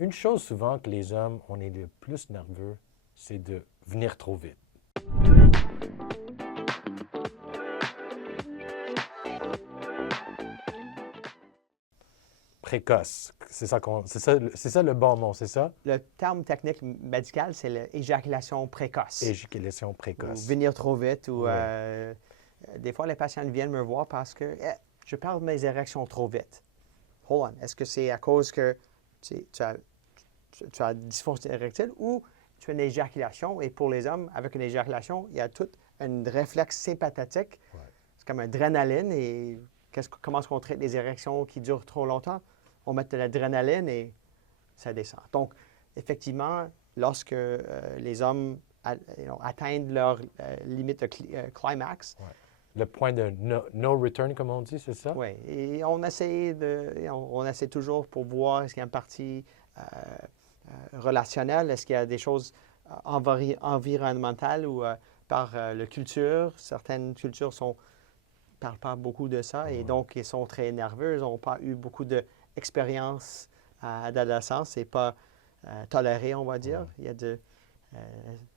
Une chose souvent que les hommes, on est le plus nerveux, c'est de venir trop vite. Précoce, c'est ça le bon mot, c'est ça? Le terme technique médical, c'est l'éjaculation précoce. Éjaculation Ou précoce. venir trop vite. Ou Ouais. des fois, les patients viennent me voir parce que je perds mes érections trop vite. Hold on. Est-ce que c'est à cause que tu as dysfonction érectile ou tu as une éjaculation? Et pour les hommes, avec une éjaculation, il y a tout un réflexe sympathique. Ouais. C'est comme un adrénaline. Et comment est-ce qu'on traite les érections qui durent trop longtemps? On met de l'adrénaline et ça descend. Donc, effectivement, lorsque les hommes atteignent leur limite de climax, Ouais. Le point de no return, comme on dit, c'est ça? oui, et on essaie toujours pour voir est-ce qu'il y a une partie relationnelle, est-ce qu'il y a des choses environnementales ou par la culture. Certaines cultures ne parlent pas beaucoup de ça et donc ils sont très nerveux, ils n'ont pas eu beaucoup d'expérience d'adolescence, c'est pas toléré, on va dire. Il y a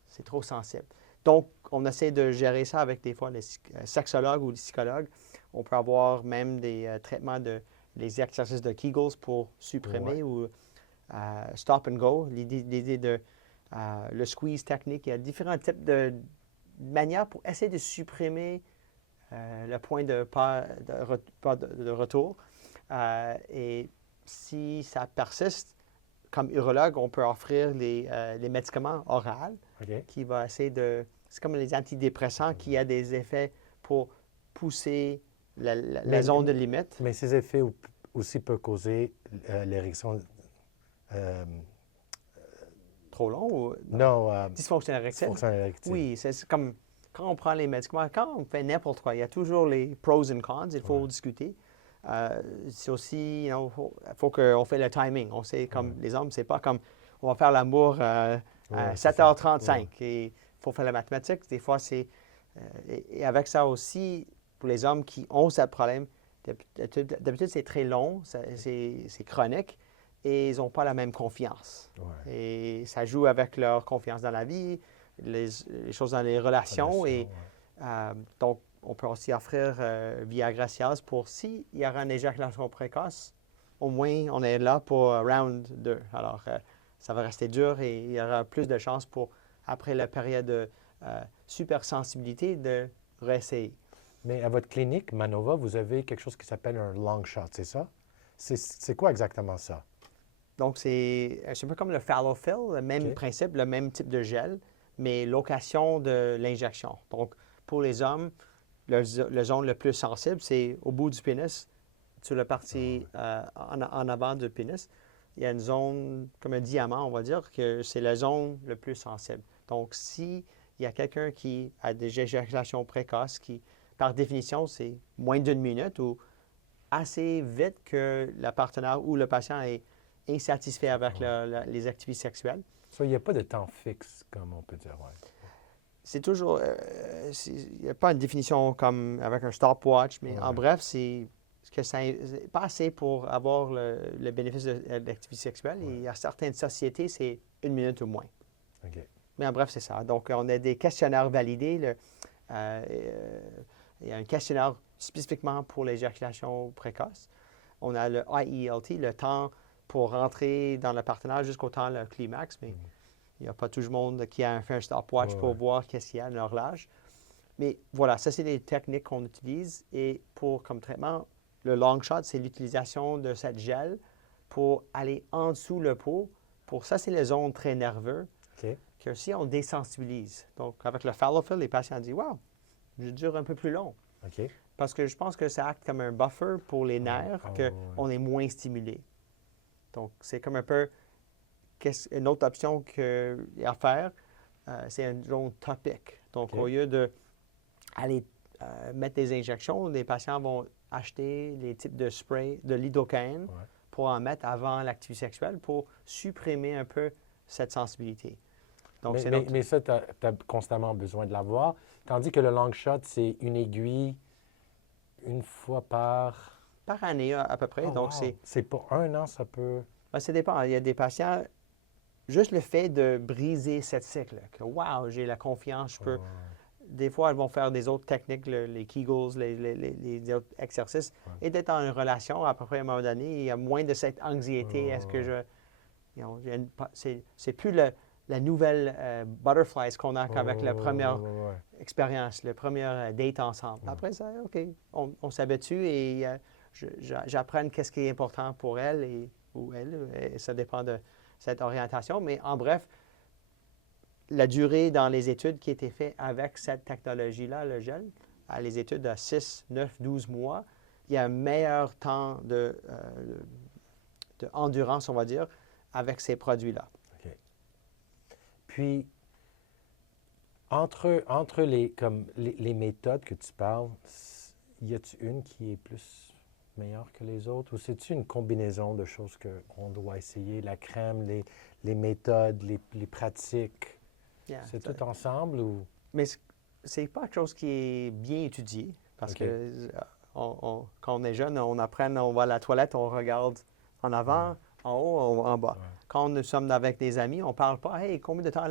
c'est trop sensible. Donc, on essaie de gérer ça avec des fois les sexologues ou les psychologues. On peut avoir même des traitements les exercices de Kegels pour supprimer ou stop and go. L'idée de le squeeze technique. Il y a différents types de manières pour essayer de supprimer le point de pas de retour. Et si ça persiste, comme urologue, on peut offrir les médicaments oraux qui va essayer de... C'est comme les antidépresseurs qui a des effets pour pousser la zone de limite. Mais ces effets aussi peuvent causer l'érection. Trop long ou... Non, dysfonction érectile. dysfonction érectile. Oui, c'est comme quand on prend les médicaments, quand on fait n'importe quoi, il y a toujours les pros and cons, il faut discuter. C'est aussi, il faut qu'on fait le timing. On sait, comme les hommes, c'est pas comme on va faire l'amour à 7h35 et il faut faire la mathématique. Des fois, c'est... et avec ça aussi, pour les hommes qui ont ce problème, d'habitude, c'est très long, c'est chronique et ils n'ont pas la même confiance. Ouais. Et ça joue avec leur confiance dans la vie, les choses dans les relations. Donc, on peut aussi offrir Viagra Cialis pour s'il y aura une éjaculation précoce, au moins on est là pour round 2. Alors, ça va rester dur et il y aura plus de chances pour, après la période de supersensibilité, de réessayer. Mais à votre clinique, Manova, vous avez quelque chose qui s'appelle un long shot, c'est ça? C'est quoi exactement ça? Donc, c'est un peu comme le Fallofill, le même principe, le même type de gel, mais location de l'injection. Donc, pour les hommes, le zone le plus sensible, c'est au bout du pénis, sur la partie en avant du pénis. Il y a une zone comme un diamant, on va dire, que c'est la zone le plus sensible. Donc, s'il y a quelqu'un qui a des éjaculations précoces, qui, par définition, c'est moins d'une minute ou assez vite que le partenaire ou le patient est insatisfait avec les activités sexuelles. Il n'y a pas de temps fixe, comme on peut dire. Ouais. C'est toujours... il n'y a pas une définition comme avec un stopwatch, mais en bref, c'est pas assez pour avoir le bénéfice de l'activité sexuelle. Et il y a certaines sociétés, c'est 1 minute ou moins. Okay. Mais en bref, c'est ça. Donc, on a des questionnaires validés. Il y a un questionnaire spécifiquement pour l'éjaculation précoce. On a le IELT, le temps pour rentrer dans le partenaire jusqu'au temps le climax, mais il n'y a pas tout le monde qui a fait un stopwatch pour voir qu'est-ce qu'il y a dans l'horloge. Mais voilà, ça, c'est les techniques qu'on utilise. Et pour comme traitement, le long shot, c'est l'utilisation de cette gel pour aller en dessous le pot. Pour ça, c'est les zones très nerveuses que si on désensibilise. Donc, avec le Fallofill, les patients disent « Wow, je dure un peu plus long. » Parce que je pense que ça acte comme un buffer pour les nerfs, qu'on est moins stimulé. Donc, c'est comme un peu une autre option à faire, c'est une zone topique. Donc, au lieu d'aller mettre des injections, les patients vont acheter les types de spray de lidocaine pour en mettre avant l'activité sexuelle pour supprimer un peu cette sensibilité. Donc, mais ça, tu as constamment besoin de l'avoir. Tandis que le long shot, c'est une aiguille une fois par année à peu près. Donc, c'est pour 1 an, ça peut... Ben, ça dépend. Il y a des patients, juste le fait de briser cette cycle, que wow, j'ai la confiance, je peux. Des fois, elles vont faire des autres techniques, les Kegels, les autres exercices, et d'être en une relation, à peu près à un moment donné, il y a moins de cette anxiété. Est-ce que je. C'est plus la nouvelle butterflies qu'on a avec la première expérience, la première date ensemble. Après ça, OK, on s'habitue et j'apprends qu'est-ce qui est important pour elle ou elle. Et ça dépend de cette orientation. Mais en bref, la durée dans les études qui étaient faites avec cette technologie-là, le gel, les études à 6, 9, 12 mois, il y a un meilleur temps de endurance, on va dire, avec ces produits-là. OK. Puis, entre les méthodes que tu parles, y a-t-il une qui est plus meilleure que les autres? Ou c'est-tu une combinaison de choses qu'on doit essayer? La crème, les méthodes, les pratiques? Yeah, c'est tout ensemble ou? Mais c'est pas quelque chose qui est bien étudié parce que quand on est jeune, on apprend, on va à la toilette, on regarde en avant, en haut, en bas. Quand nous sommes avec des amis, on ne parle pas, hey, combien de temps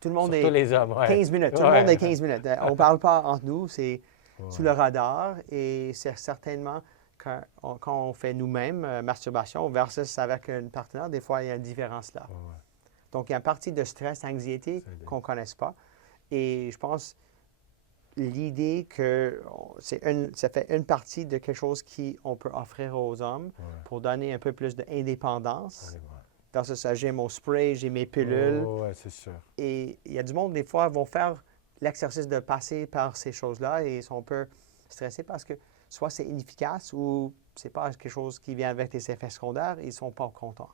tout le monde Surtout est les hommes, 15 minutes. Tout le monde est 15 minutes. On ne parle pas entre nous, c'est sous le radar et c'est certainement quand on fait nous-mêmes masturbation versus avec un partenaire, des fois il y a une différence là. Donc, il y a une partie de stress, anxiété qu'on ne connaisse pas. Et je pense l'idée que ça fait une partie de quelque chose qu'on peut offrir aux hommes pour donner un peu plus d'indépendance. Dans ce cas, j'ai mon spray, j'ai mes pilules. Oui, c'est sûr. Et il y a du monde, des fois, vont faire l'exercice de passer par ces choses-là et ils sont un peu stressés parce que soit c'est inefficace ou c'est pas quelque chose qui vient avec des effets secondaires et ils ne sont pas contents.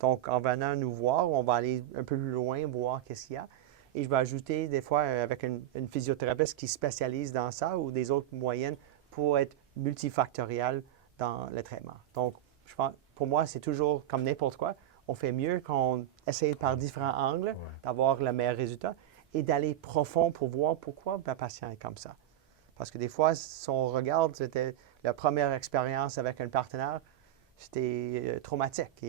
Donc, en venant nous voir, on va aller un peu plus loin, voir qu'est-ce qu'il y a. Et je vais ajouter des fois avec une physiothérapeute qui spécialise dans ça ou des autres moyennes pour être multifactoriel dans le traitement. Donc, je pense, pour moi, c'est toujours comme n'importe quoi. On fait mieux quand on essaye par différents angles d'avoir le meilleur résultat et d'aller profond pour voir pourquoi le patient est comme ça. Parce que des fois, si on regarde, c'était la première expérience avec un partenaire, c'était traumatique.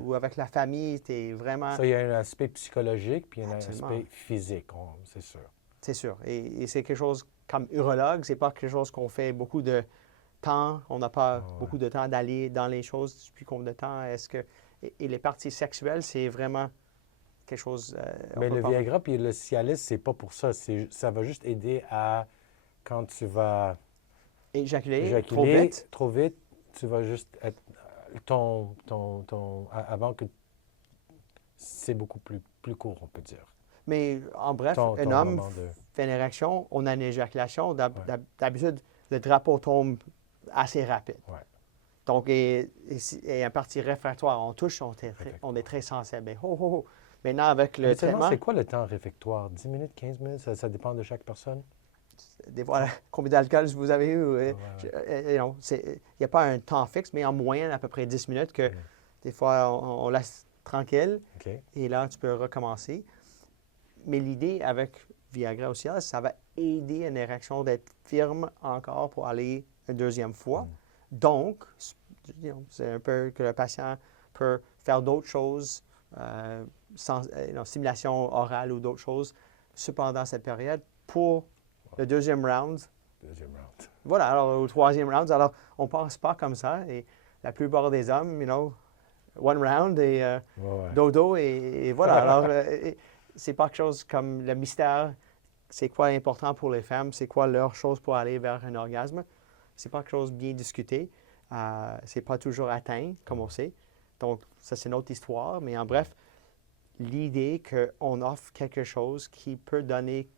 Ou avec la famille, c'était vraiment... Ça, il y a un aspect psychologique puis un aspect physique, c'est sûr. C'est sûr. Et c'est quelque chose, comme urologue, c'est pas quelque chose qu'on fait beaucoup de temps. On n'a pas beaucoup de temps d'aller dans les choses depuis combien de temps. Et les parties sexuelles, c'est vraiment quelque chose... Mais le Viagra puis le Cialis, c'est pas pour ça. Ça va juste aider à, quand tu vas éjaculer trop vite, tu vas juste être... avant que c'est beaucoup plus court, on peut dire. Mais en bref, un homme fait une érection, on a une éjaculation. D'habitude, le drapeau tombe assez rapide. Donc, et un partie réfractoire, on touche, on est très sensible. Mais maintenant, avec le traitement... C'est quoi le temps réfractoire? 10 minutes, 15 minutes? Ça dépend de chaque personne? Des fois, combien d'alcool vous avez eu? Il n'y a pas un temps fixe, mais en moyenne, à peu près 10 minutes que des fois, on laisse tranquille. Et là, tu peux recommencer. Mais l'idée avec Viagra aussi, ça va aider une érection d'être ferme encore pour aller une deuxième fois. Donc, c'est un peu que le patient peut faire d'autres choses, stimulation orale ou d'autres choses, cependant cette période pour le deuxième round. Voilà, alors au troisième round. Alors, on ne pense pas comme ça. Et la plupart des hommes, one round et dodo et voilà. Alors, c'est pas quelque chose comme le mystère. C'est quoi important pour les femmes? C'est quoi leur chose pour aller vers un orgasme? C'est pas quelque chose bien discuté. C'est pas toujours atteint, comme on sait. Donc, ça, c'est notre histoire. Mais en bref, l'idée qu'on offre quelque chose qui peut donner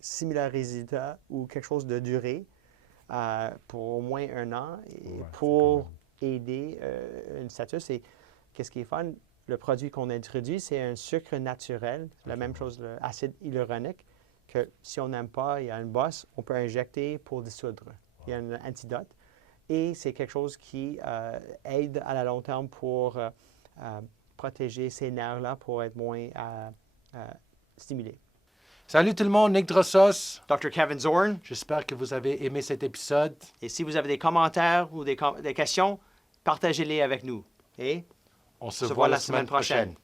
similaire résultat ou quelque chose de durée pour au moins un an et pour aider une status. Et qu'est-ce qui est fun? Le produit qu'on introduit, c'est un sucre naturel, la même chose, l'acide hyaluronique, que si on n'aime pas, il y a une bosse, on peut injecter pour dissoudre. Il y a un antidote. Et c'est quelque chose qui aide à la long terme pour protéger ces nerfs-là pour être moins stimulés. Salut tout le monde, Nick Drossos. Dr. Kevin Zorn. J'espère que vous avez aimé cet épisode. Et si vous avez des commentaires ou des questions, partagez-les avec nous. Et On se voit la semaine prochaine.